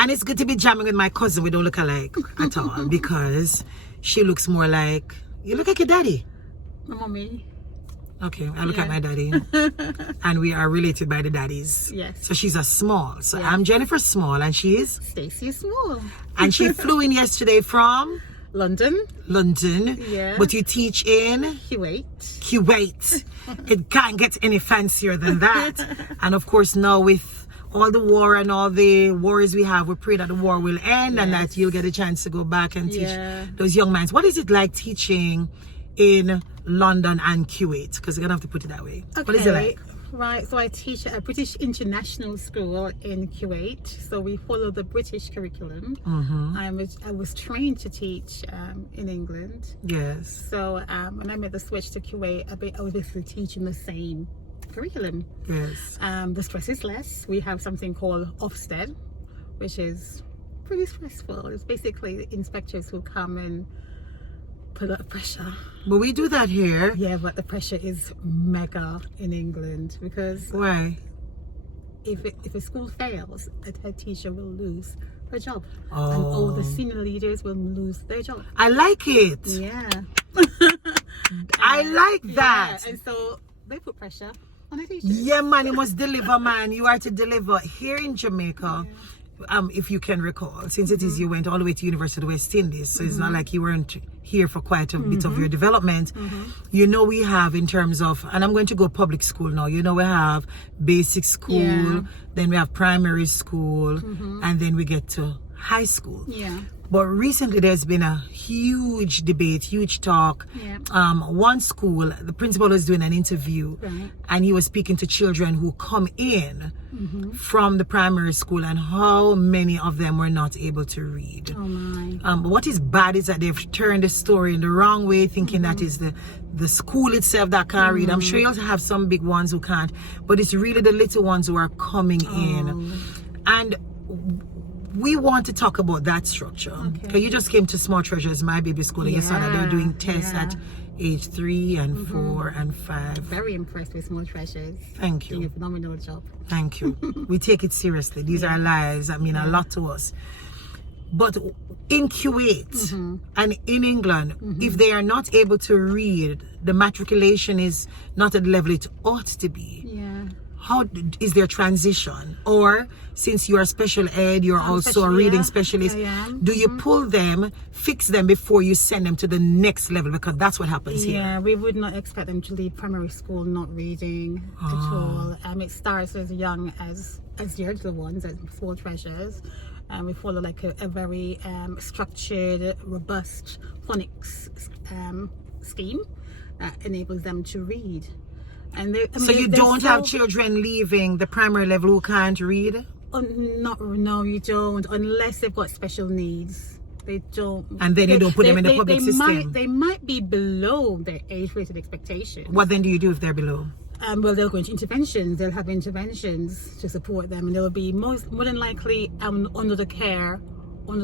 And it's good to be jamming with my cousin. We don't look alike at all because she looks more like, you look like your daddy. My mommy. Okay, I look at my daddy. And we are related by the daddies. Yes. So she's a Small. So I'm Jennifer Small and she is? Stacey Small. And she flew in yesterday from? London. Yeah. But you teach in? Kuwait. It can't get any fancier than that. And of course now with all the war and all the worries we have, we pray that the war will end and that you'll get a chance to go back and teach those young minds. What is it like teaching in London and Kuwait? Because you're gonna have to put it that way. Okay. What is it like? Right, so I teach at a British international school in Kuwait. So we follow the British curriculum. I was trained to teach in England. Yes. So when I made the switch to Kuwait, I was basically teaching the same curriculum. Yes. The stress is less. We have something called Ofsted, which is pretty stressful. It's basically the inspectors who come and put up pressure. But we do that here. Yeah, but the pressure is mega in England because why? If a school fails, a head teacher will lose her job, and all the senior leaders will lose their job. I like it. Yeah. I like that. Yeah, and so they put pressure on the teachers. Yeah, man, you must deliver, man. You are to deliver. Here in Jamaica, if you can recall, since it is you went all the way to University of West Indies, so it's not like you weren't here for quite a bit of your development. You know, we have in terms of, and I'm going to go public school now, you know, we have basic school, then we have primary school, and then we get to high school. But recently there's been a huge debate, huge talk. One school, the principal was doing an interview and he was speaking to children who come in from the primary school and how many of them were not able to read. But what is bad is that they've turned the story in the wrong way, thinking that is the school itself that can't read. I'm sure you'll have some big ones who can't, but it's really the little ones who are coming in. And we want to talk about that structure. Okay. You just came to Small Treasures, my baby school, and you saw that they're doing tests at age 3 and 4 and 5. Very impressed with Small Treasures. Thank you. Doing a phenomenal job. Thank you. We take it seriously. These are lives that mean a lot to us. But in Kuwait and in England, if they are not able to read, the matriculation is not at the level it ought to be. How is their transition? Or since you are special ed, you're also a reading specialist, do you pull them, fix them before you send them to the next level? Because that's what happens here. Yeah, we would not expect them to leave primary school not reading at all. It starts as young as your little ones, as Small Treasures. We follow like a very structured, robust phonics scheme that enables them to read. And so you don't have children leaving the primary level who can't read? No, you don't, unless they've got special needs. They don't. And then you don't put them in the public system? They might be below their age-rated expectations. What then do you do if they're below? Well, they'll go into interventions. They'll have interventions to support them, and they'll be more than likely under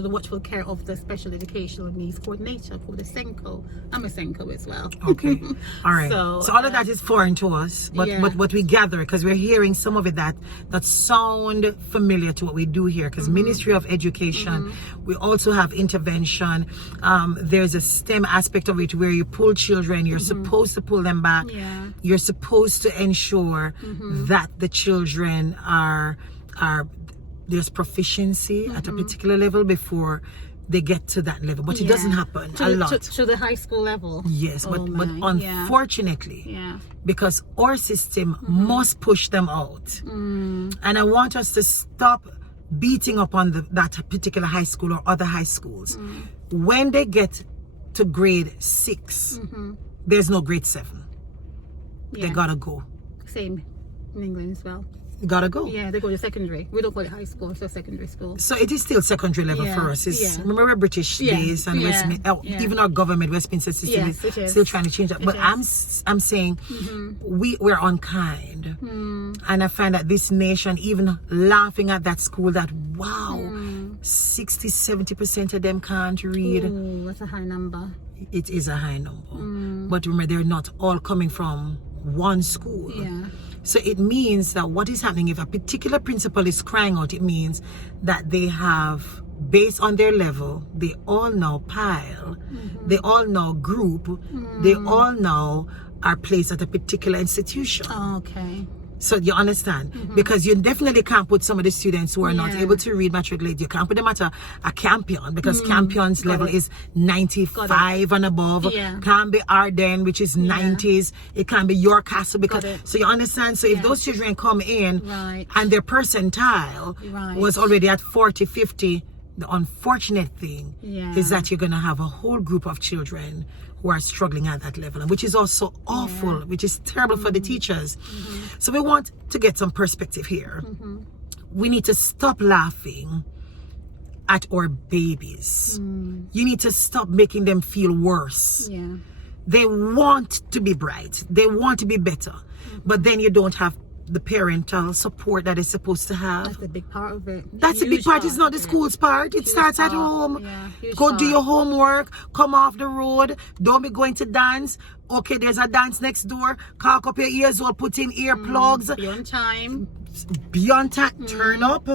the watchful care of the special educational needs coordinator for the Senko. I'm a Senko as well. Okay. All right. So all of that is foreign to us, but what we gather, because we're hearing some of it that sound familiar to what we do here, because Ministry of Education, we also have intervention. There's a STEM aspect of it where you pull children, you're supposed to pull them back. You're supposed to ensure that the children are there's proficiency at a particular level before they get to that level, but it doesn't happen a lot to the high school level. Yes, but unfortunately, because our system must push them out, and I want us to stop beating up on that particular high school or other high schools. When they get to grade 6, there's no grade 7. They gotta go. Same in England as well. Gotta go. Yeah, they go to secondary. We don't call it high school, it's secondary school. So it is still secondary level for us. Remember British days and even our government, Westminster system is still trying to change that. But I'm saying we're unkind. And I find that this nation, even laughing at that school, that 60-70% of them can't read. Ooh, that's a high number. It is a high number. But remember, they're not all coming from one school. So it means that what is happening, if a particular principal is crying out, it means that they have, based on their level, they all now pile, they all now group, they all now are placed at a particular institution. Okay. So you understand? Because you definitely can't put some of the students who are not able to read matriculate, you can't put them at a campion, because campion's level is 95 and above. Can't be Arden, which is 90s. It can be your castle, because so you understand? So if those children come in and their percentile was already at 40, 50, the unfortunate thing is that you're going to have a whole group of children who are struggling at that level, which is also awful, which is terrible for the teachers. So we want to get some perspective here. We need to stop laughing at our babies. You need to stop making them feel worse. They want to be bright, they want to be better, but then you don't have the parental support that is supposed to have. That's a big part of it. That's a big part. It's not the school's part. It starts at home. Go do your homework. Come off the road. Don't be going to dance. Okay, there's a dance next door. Cock up your ears or put in earplugs. Be on time. Be on time. Turn up.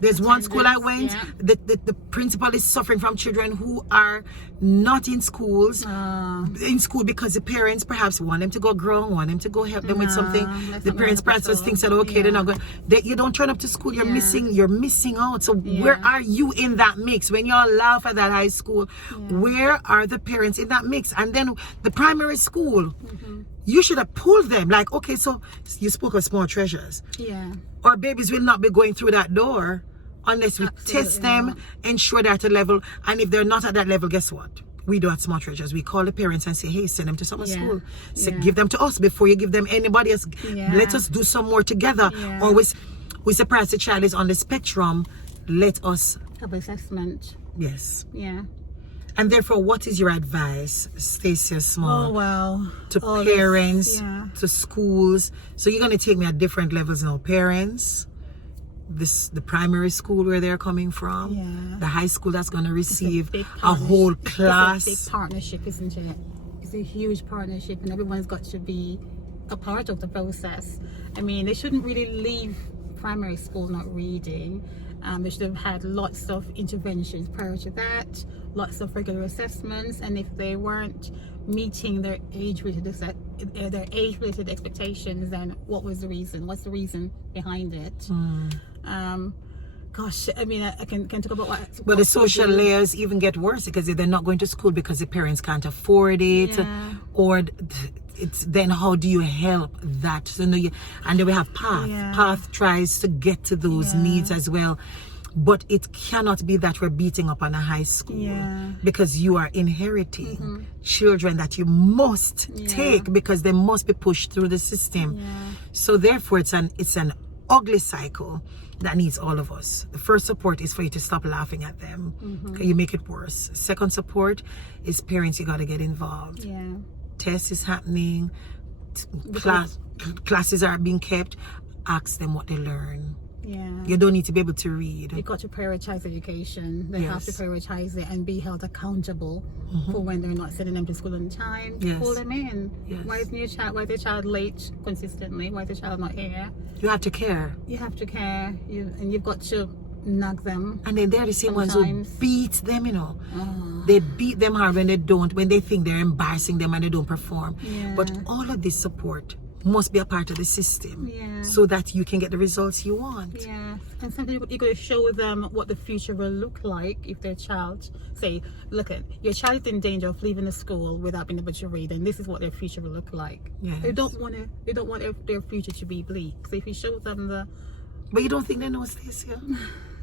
There's one school I went. The principal is suffering from children who are not in schools, because the parents perhaps want them to go grow, want them to go help them with something. The parents perhaps just think that okay, they're not going. You don't turn up to school. You're missing out. So where are you in that mix? When y'all laugh at that high school, where are the parents in that mix? And then the primary school. You should have pulled them. Like, okay, so you spoke of small treasures. Our babies will not be going through that door unless we test them, ensure they're at a level. And if they're not at that level, guess what? We do at Small Treasures. We call the parents and say, hey, send them to summer school. So give them to us before you give them anybody else. Let us do some more together. Or we surprise the child is on the spectrum. Let us have assessment. Yes. Yeah. And therefore, what is your advice, Stacia Small, to all parents, to schools? So you're going to take me at different levels now. Parents, the primary school where they're coming from, the high school that's going to receive a whole class. It's a big partnership, isn't it? It's a huge partnership, and everyone's got to be a part of the process. I mean, they shouldn't really leave primary school not reading. They should have had lots of interventions prior to that, lots of regular assessments, and if they weren't meeting their age-related expectations, then what was the reason? What's the reason behind it? Gosh, I mean, I can talk about what. But the social layers even get worse because they're not going to school because the parents can't afford it, or it's then how do you help that? So and then we have Path. Path tries to get to those needs as well. But it cannot be that we're beating up on a high school because you are inheriting children that you must take because they must be pushed through the system. So therefore it's an ugly cycle that needs all of us. The first support is for you to stop laughing at them. You make it worse. Second support is parents, you got to get involved. Tests is happening, classes are being kept. Ask them what they learn. You don't need to be able to read. You've got to prioritize education. They have to prioritize it and be held accountable for when they're not sending them to school on time. Pull them in. Why is the child late consistently? Why is the child not here? You have to care. You have to care. You've got to nag them. And then they're the same ones who beat them, you know. They beat them hard when they think they're embarrassing them and they don't perform. But all of this support must be a part of the system so that you can get the results you want. And something you're going to show them what the future will look like if their child say, look, your child is in danger of leaving the school without being able to read, and this is what their future will look like. They don't want their future to be bleak. So if you show them but you don't think they know this,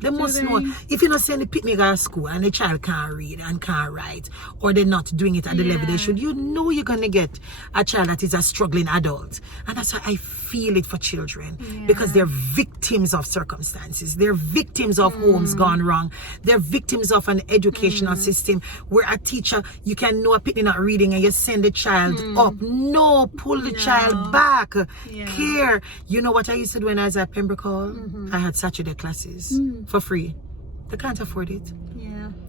They must know. If you not send the picnic to school and the child can't read and can't write, or they're not doing it at the level they should, you know you're going to get a child that is a struggling adult. And that's why I feel it for children, because they're victims of circumstances. They're victims of homes gone wrong. They're victims of an educational system where a teacher, you can know a picnic not reading and you send the child up. No, pull the child back. Care. You know what I used to do when I was at Pembroke Hall? I had Saturday classes for free. They can't afford it.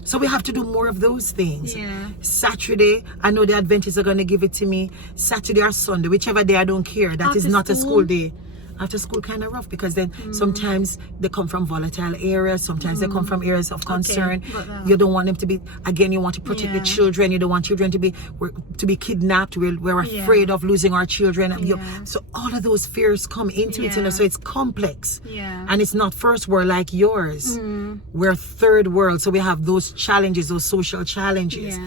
So we have to do more of those things. Yeah. Saturday, I know the Adventists are going to give it to me. Saturday or Sunday, whichever day, I don't care. That is After not a school? school day. After school kind of rough, because then sometimes they come from volatile areas, sometimes they come from areas of concern. You don't want them to be, again, you want to protect the children. You don't want children to be kidnapped. We're afraid of losing our children. So all of those fears come into it, so it's complex. And it's not first world like yours. We're third world, so we have those challenges, those social challenges.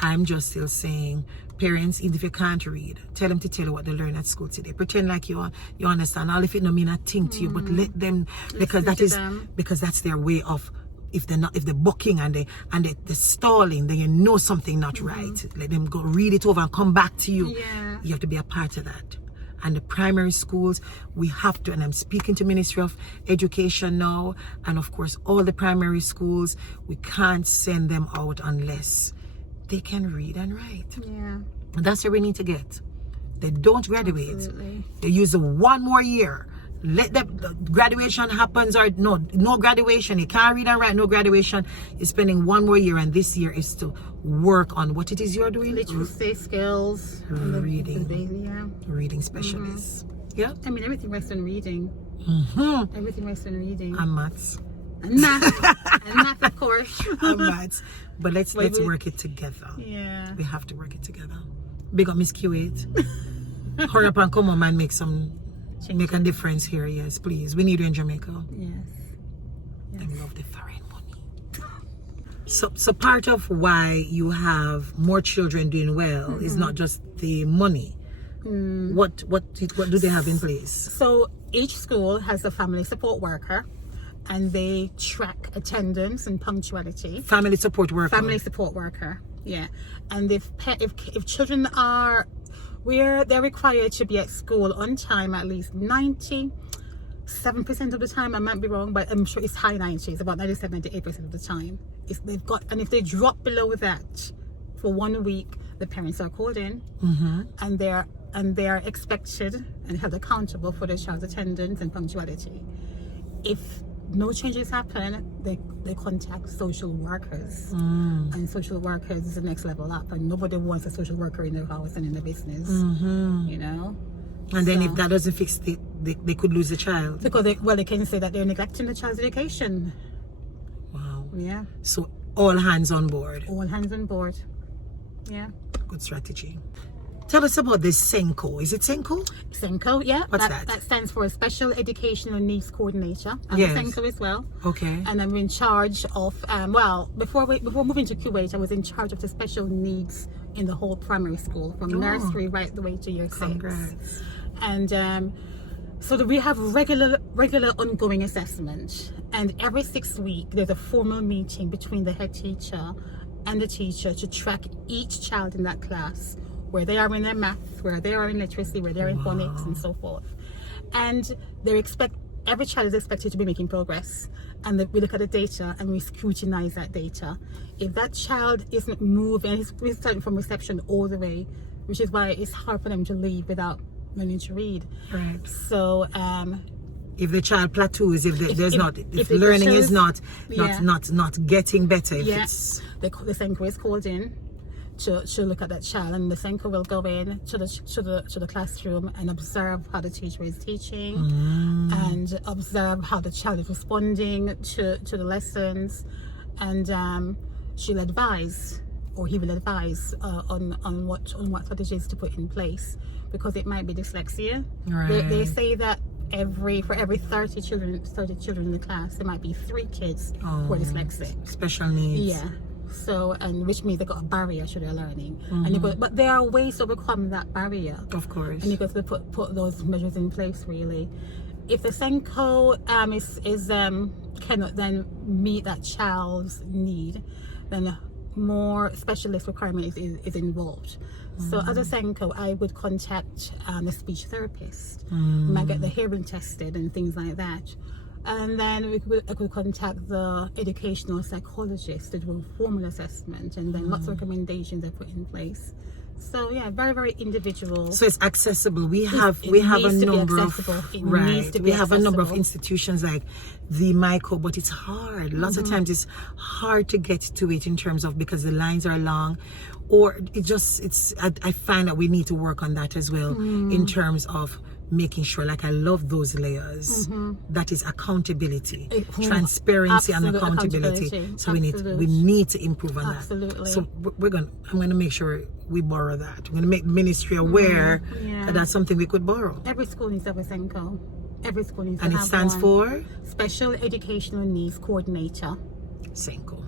I'm just still saying, parents, even if you can't read, tell them to tell you what they learn at school today. Pretend like you understand. All if it don't mean a thing to you, but let them, because that's their way of, if they're bucking and they're stalling, then you know something not right. Let them go read it over and come back to you. You have to be a part of that. And the primary schools, we have to, and I'm speaking to Ministry of Education now, and of course all the primary schools, we can't send them out unless they can read and write. And that's where we need to get. They don't graduate. Absolutely. They use one more year. Let the graduation happens, or no graduation. You can't read and write, no graduation. You're spending one more year, and this year is to work on what it is you're doing. Literacy skills. Reading specialists. Yeah. I mean, everything rests on reading. Everything rests on reading. And maths. And math. And math, of course. And maths. But let's work it together. Yeah. We have to work it together. Big up Miss Kuwait. Hurry up and come on and make a difference here. Yes, please. We need you in Jamaica. Yes. I love the foreign money. So part of why you have more children doing well is not just the money. What do they have in place? So each school has a family support worker, and they track attendance and punctuality. Family support worker. Family support worker. Yeah. And if children are they're required to be at school on time at least 97% of the time. I might be wrong, but I'm sure it's high 90s, about 97-98% of the time. If they drop below that for 1 week, the parents are called in, and they're expected and held accountable for their child's attendance and punctuality. If no changes happen, they contact social workers, and social workers is the next level up, and nobody wants a social worker in their house and in their business, you know. And then if that doesn't fix it, they could lose the child, because they can say that they're neglecting the child's education. Wow. Yeah. So all hands on board. All hands on board. Yeah. Good strategy. Tell us about this SENCO. Is it SENCO? SENCO, yeah. What's that? That stands for Special Educational Needs Coordinator. I'm Yes. a SENCO as well. Okay. And I'm in charge of, before moving to Kuwait, I was in charge of the special needs in the whole primary school, from nursery right the way to year 6. Congrats. And so we have regular ongoing assessment. And every 6 weeks, there's a formal meeting between the head teacher and the teacher to track each child in that class, where they are in their math, where they are in literacy, where they're in phonics, and so forth. And every child is expected to be making progress. And we look at the data and we scrutinize that data. If that child isn't moving, we're starting from reception all the way, which is why it's hard for them to leave without learning to read. Right. So if the child plateaus, if learning is not getting better, the SENCO is called in to look at that child, and the SENCO will go in to the classroom and observe how the teacher is teaching, and observe how the child is responding to the lessons, and she'll advise, or he will advise on what strategies to put in place, because it might be dyslexia. Right. They say that for every 30 children in the class, there might be 3 kids who are dyslexic. Special needs. Yeah. So, and which means they got a barrier to their learning, but there are ways to overcome that barrier. Of course. And you got to put those measures in place. Really, if the SENCO cannot then meet that child's need, then more specialist requirement is involved. So as a SENCO, I would contact a speech therapist. Might get the hearing tested and things like that. And then I could contact the educational psychologist to do a formal assessment, and then lots of recommendations are put in place. So yeah, very, very individual. So it's accessible. We It have a needs to be number of accessible. It right. needs to We be have a number of accessible. institutions like the Michael, but it's hard. Lots of times it's hard to get to it in terms of because the lines are long, or I find that we need to work on that as well in terms of making sure, like I love those layers, that is accountability, transparency and Absolute accountability. accountability. So we Absolute. need to improve on Absolutely. that. So I'm gonna make sure we borrow that. I'm gonna make the ministry aware Yeah. that that's something we could borrow. Every school needs to have a SENCO. Every school needs And to it have stands one. for Special Educational Needs Coordinator. SENCO.